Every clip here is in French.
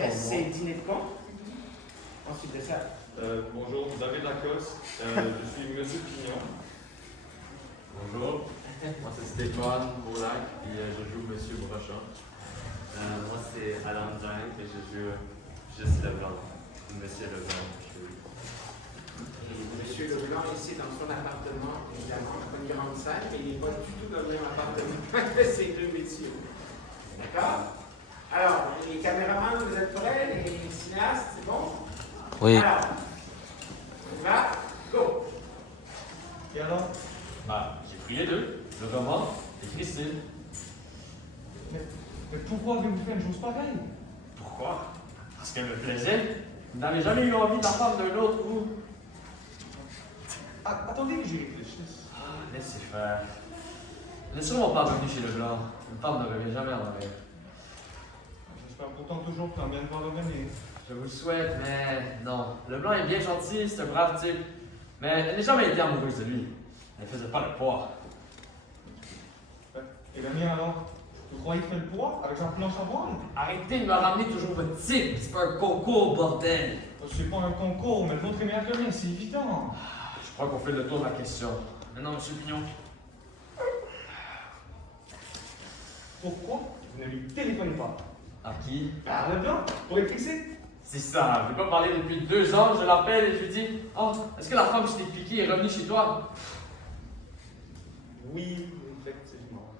pièce, c'est dîner de con. Ensuite de ça. Bonjour, David Lacoste. Je suis Monsieur Pignon. Bonjour, moi c'est Stéphane Bourlac et je joue Monsieur Brochon. Moi c'est Alain Drank et je joue juste Leblanc. Monsieur Leblanc. Monsieur Leblanc ici dans son appartement, évidemment, une grande salle, mais il n'est pas du tout dans le même appartement que ces deux messieurs. D'accord? Alors, les caméramans, vous êtes prêts? Les cinéastes, c'est bon? Oui. Alors, on va, go! Et alors? J'ai pris les deux, le roman et Christine. Mais pourquoi avez-vous fait une chose pareille? Pourquoi? Parce qu'elle me plaisait. Vous n'avez jamais eu envie de la femme d'un autre, vous? Attendez que j'y réfléchisse. Laissez faire. Elle n'est sûrement pas revenue chez Leblanc. Une femme ne revient jamais en arrière. J'espère pourtant toujours que l'ambiance va revenir. Je vous le souhaite, mais non. Leblanc est bien gentil, c'est un brave type. Mais elle n'a jamais été amoureuse de lui. Elle ne faisait pas le poids. Et le mien alors? Vous croyez qu'il fait le poids avec sa planche à voile? Arrêtez de me ramener toujours votre type. C'est pas un concours, bordel. C'est pas un concours, mais le vôtre est meilleur que le mien, c'est évident. Je crois qu'on fait le tour de la question. Maintenant, Monsieur Pignon. Pourquoi vous ne lui téléphonez pas? À qui? À Leblanc, pour être fixé. C'est ça, je ne vais pas parler depuis 2 ans, je l'appelle et je lui dis oh, est-ce que la femme qui t'ai piqué est revenue chez toi? Oui, effectivement.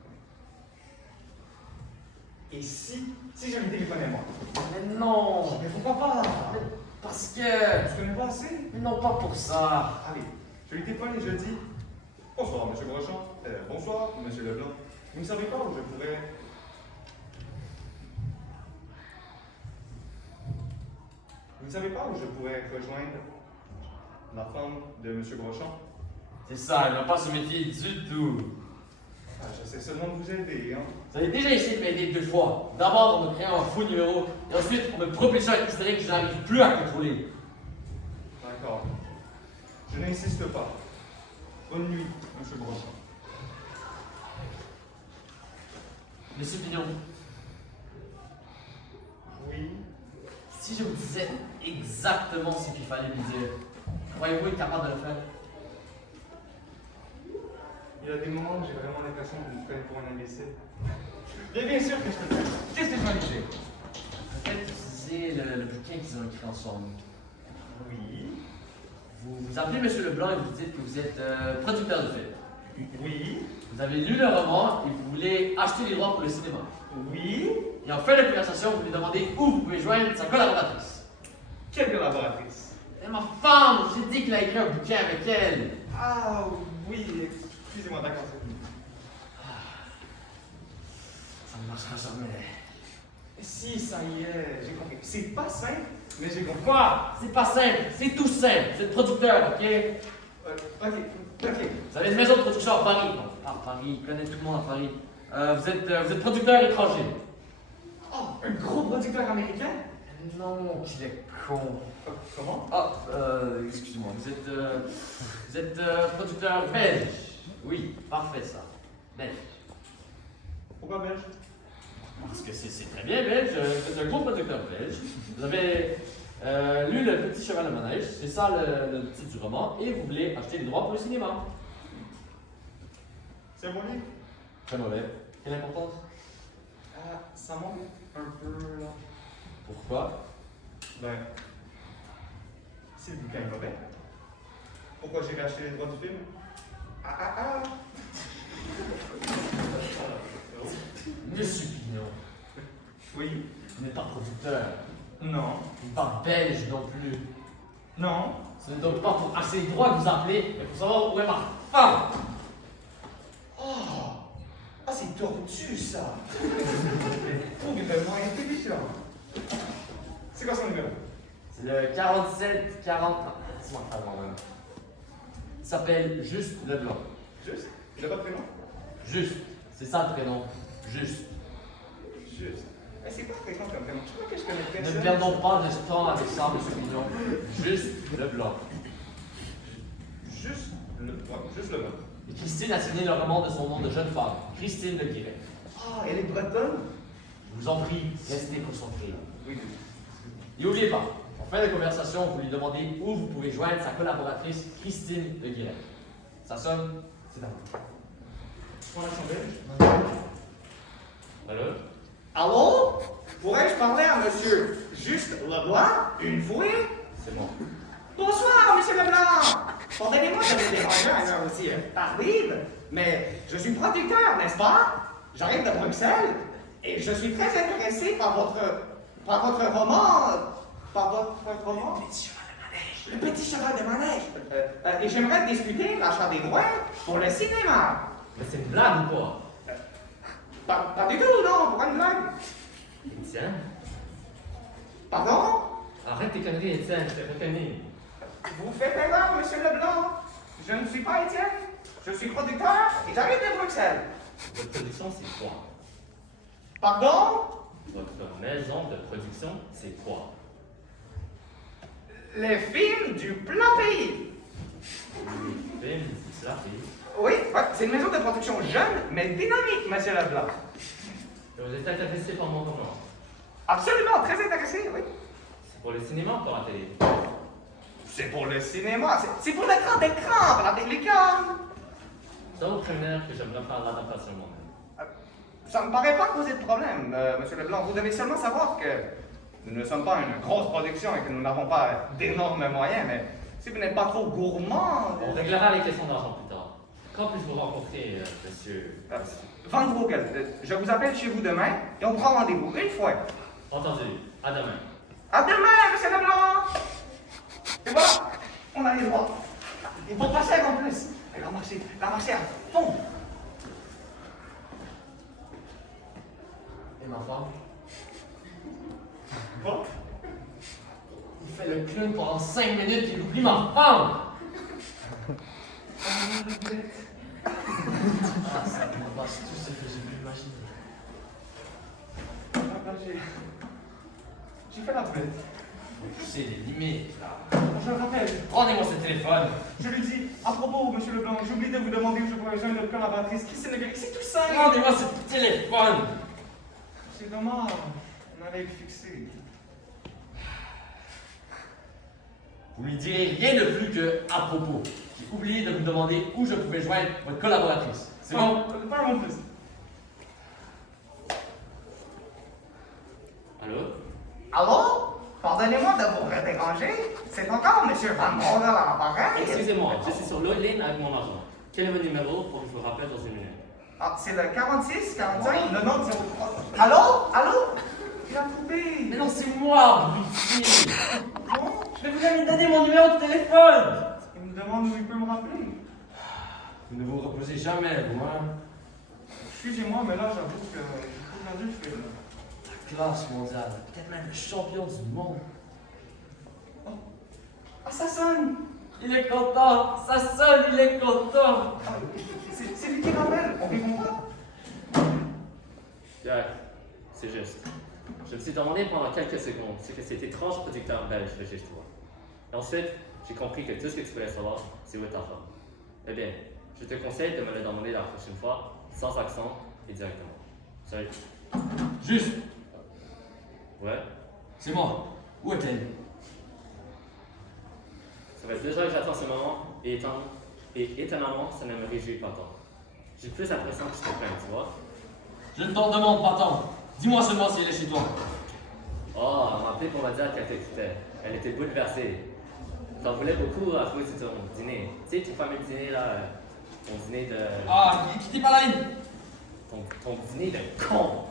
Et si je lui téléphonais moi? Mais non! Mais pourquoi pas? Parce que. Je connais pas assez. Mais non, pas pour ça. Allez, je lui téléphone et je dis bonsoir, monsieur Brochon. Bonsoir, monsieur Leblanc. Vous ne savez pas où je pourrais. Vous ne savez pas où je pourrais rejoindre la femme de monsieur Brochon? C'est ça, elle n'a pas ce métier du tout. J'essaie seulement de vous aider, hein. Vous avez déjà essayé de m'aider 2 fois. D'abord, on me créé un faux numéro, et ensuite, on me propulsé un historique que je n'arrive plus à contrôler. D'accord. Je n'insiste pas. Bonne nuit, monsieur Brochon. Monsieur Pignon, Oui. si je vous disais exactement ce qu'il fallait me dire, croyez-vous être capable de le faire? Il y a des moments où j'ai vraiment l'impression que vous me prenez pour un imbécile. Bien sûr que je peux le faire. Qu'est-ce que je vais aller faire? Peut-être utiliser le bouquin qu'ils ont écrit ensemble. Oui. Vous appelez Monsieur Leblanc et vous dites que vous êtes producteur de film. Oui. Vous avez lu le roman et vous voulez acheter les droits pour le cinéma. Oui. Et en fin de conversation, vous lui demandez où vous pouvez joindre sa collaboratrice. Quelle collaboratrice? Et ma femme, j'ai dit qu'il a écrit un bouquin avec elle. Ah oui, excusez-moi, d'accord, c'est fini. Ça ne marchera jamais. Si, ça y est, j'ai compris. C'est pas simple, mais j'ai compris. Quoi? C'est pas simple, c'est tout simple. Vous êtes producteur, ok? Ok. Vous avez une maison de production à Paris. Bon, à Paris, il connaît tout le monde à Paris. Vous êtes producteur étranger. Oh, un gros producteur américain? Non, qu'il est con. Comment? Ah, excusez-moi, vous êtes producteur belge. Oui, parfait ça. Belge. Pourquoi belge? Parce que c'est très bien belge, vous êtes un gros producteur belge. Vous avez lu Le Petit Cheval de Manège, c'est ça le titre du roman, et vous voulez acheter des droits pour le cinéma. C'est un bon livre? Très mauvais. Quelle importance? Ça manque un peu là. Pourquoi? Ben, si le bouquin est mauvais, pourquoi j'ai racheté les droits du film? Monsieur Pignon, Oui. vous n'êtes pas producteur, Non. vous n'êtes pas belge non plus. Non. Ce n'est donc pas pour acheter les droits que vous appelez, mais pour savoir où est ma femme. C'est tordu ça. Pour vraiment intelligent. C'est quoi son numéro? C'est le 47 40. Laisse-moi faire moi-même. Il s'appelle Juste Leblanc. Juste? Il a pas de prénom? Juste. C'est ça le prénom. Juste. Juste. Mais c'est pas fréquent comme prénom. Tu crois que je connais Ne personne? perdons pas de temps avec ça, monsieur Pignon. Juste Leblanc. Juste le blanc. Et Christine a signé le roman de son nom de jeune femme, Christine de Guiret. Elle est bretonne? Je vous en prie, restez concentrés. Oui. Et n'oubliez pas, en fin de conversation, vous lui demandez où vous pouvez joindre sa collaboratrice Christine Le Guillet. Ça sonne, c'est à vous. Prends la chandelle. Allô? Allô? Pourrais-je parler à monsieur Juste Leblanc, une fois? C'est bon. Bonsoir, monsieur Leblanc! Pardonnez-moi de vous déranger à une heure aussi tardive, mais je suis producteur, n'est-ce pas? J'arrive de Bruxelles et je suis très intéressé par votre roman. Par votre roman? Le Petit Cheval de Manège. Et j'aimerais discuter l'achat des droits pour le cinéma. Mais c'est une blague ou quoi? Pas du tout, non, pourquoi une blague? Étienne? Pardon? Arrête tes conneries, Étienne, je te reconnais. Vous faites erreur, monsieur Leblanc. Je ne suis pas Étienne. Je suis producteur et j'arrive de Bruxelles. Votre production, c'est quoi? Pardon? Votre maison de production, c'est quoi? Les films du plat pays. Film, c'est ça, c'est. Oui, ouais, c'est une maison de production jeune mais dynamique, monsieur Leblanc. Vous êtes intéressé par mon roman? Absolument, très intéressé, oui. C'est pour le cinéma ou pour la télé? C'est pour le cinéma, c'est pour l'écran d'écran, pour la télécom. C'est au primaire que j'aimerais faire l'adaptation moi-même. Ça me paraît pas poser de problème, monsieur Leblanc. Vous devez seulement savoir que nous ne sommes pas une grosse production et que nous n'avons pas d'énormes moyens, mais si vous n'êtes pas trop gourmand... On réglera les questions d'argent plus tard. Quand puis-je vous rencontrer, monsieur? Van Vogel, je vous appelle chez vous demain et on prend rendez-vous une fois. Entendu. À demain. À demain, monsieur Leblanc! Et voilà, on a les droits. Il faut pas cher en plus. Et la marché à fond. Et ma femme? Quoi? Il fait le clown pendant 5 minutes et il oublie ma femme! Ah, ça dépasse tout ce que j'ai pu imaginer. J'ai fait la boulette. C'est les limites, là. Je le rappelle. Rendez-moi ce téléphone! Je lui dis, à propos, monsieur Leblanc, j'ai oublié de vous demander où je pourrais joindre notre collaboratrice Christine Leguet. C'est tout simple. Rendez-moi ce téléphone! C'est dommage. On allait le fixer. Vous lui direz rien de plus que à propos. J'ai oublié de vous demander où je pouvais joindre votre collaboratrice. C'est bon? Pas un plus. Allô? Allô? Pardonnez-moi de vous déranger. C'est encore monsieur Van Vogel à l'appareil. Excusez-moi, je suis sur l'autre ligne avec mon agent. Quel est votre numéro pour que je vous rappelle dans une minute? Ah, c'est le 46, 45, le nom de 03. Allô? Allô? Il a trouvé. Mais non, c'est moi, Brutti! Non? Je vais vous jamais donner mon numéro de téléphone! Il me demande où il peut me rappeler. Vous ne vous reposez jamais, vous, hein? Je suis chez moi, mais là, j'avoue que j'ai perdu le fil. La classe mondiale, peut-être même le champion du monde. Ah, ça sonne! Il est content! Ça sonne, il est content! Ah, c'est lui qui rappelle, on répond pas. Jack, c'est juste. Je me suis demandé pendant quelques secondes ce que cet étrange producteur belge faisait chez toi. Et ensuite, j'ai compris que tout ce que tu voulais savoir, c'est où est ta femme. Eh bien, je te conseille de me le demander la prochaine fois, sans accent et directement. Salut. Juste, Ouais? c'est moi. Où est-elle? Ça fait 2 heures que j'attends ce moment, et étonnamment, ça ne me réjouit pas tant. J'ai plus l'impression que je te plains, tu vois? Je ne t'en demande pas tant. Dis-moi seulement si elle est chez toi. Oh, elle m'a appelé pour me dire qu'elle t'écoutait. Elle était bouleversée. T'en voulais beaucoup à cause de ton dîner. Tu sais, ton fameux dîner là, ton dîner de... Ah, quittez pas la ligne! Ton dîner de con!